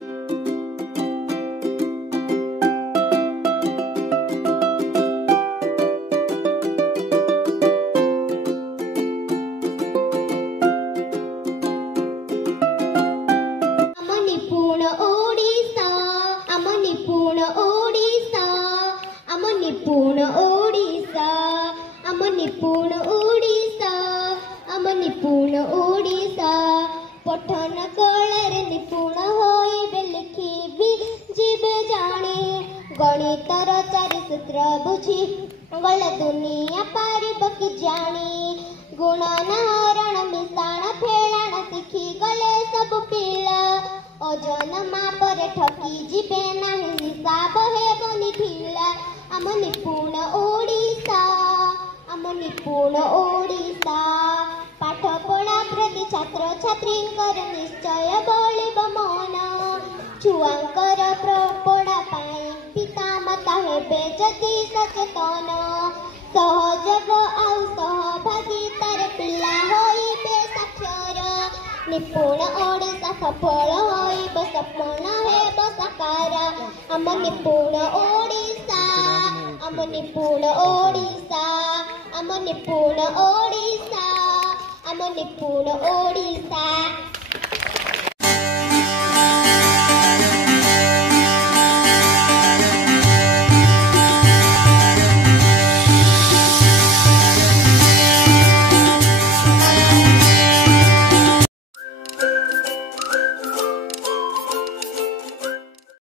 निपुण ओडिशा आम निपुण ओडिशा आम निपुण ओडिशा पठन कलार निपुण होइबे लिखिबी जीवे जाने गणितर चारि सूत्र बुझी गल दुनिया पारिब कि जानी गुणन हरण मिशाण फेड़ाण शिखी गले सब पिला ओजन मापर ठकी जीवे नाही हिसाब हेबनी ढिला आम निपुण ओडिशा आम निपुण ओडिशा पाठ पढ़ा प्रति छात्र छात्री निश्चय बलिब मन छुआंकर पढ़ा पाई पिता माता हेबे जदि सचेतन सहयोग आउ सहभागितार पिला होइबे साक्षर निपुण ओडिशा सफल होइब सपन हेब साकार आम निपुण ओडिशा आम निपुण ओडिशा आम निपुण ओडिशा आम निपुण ओडिशा।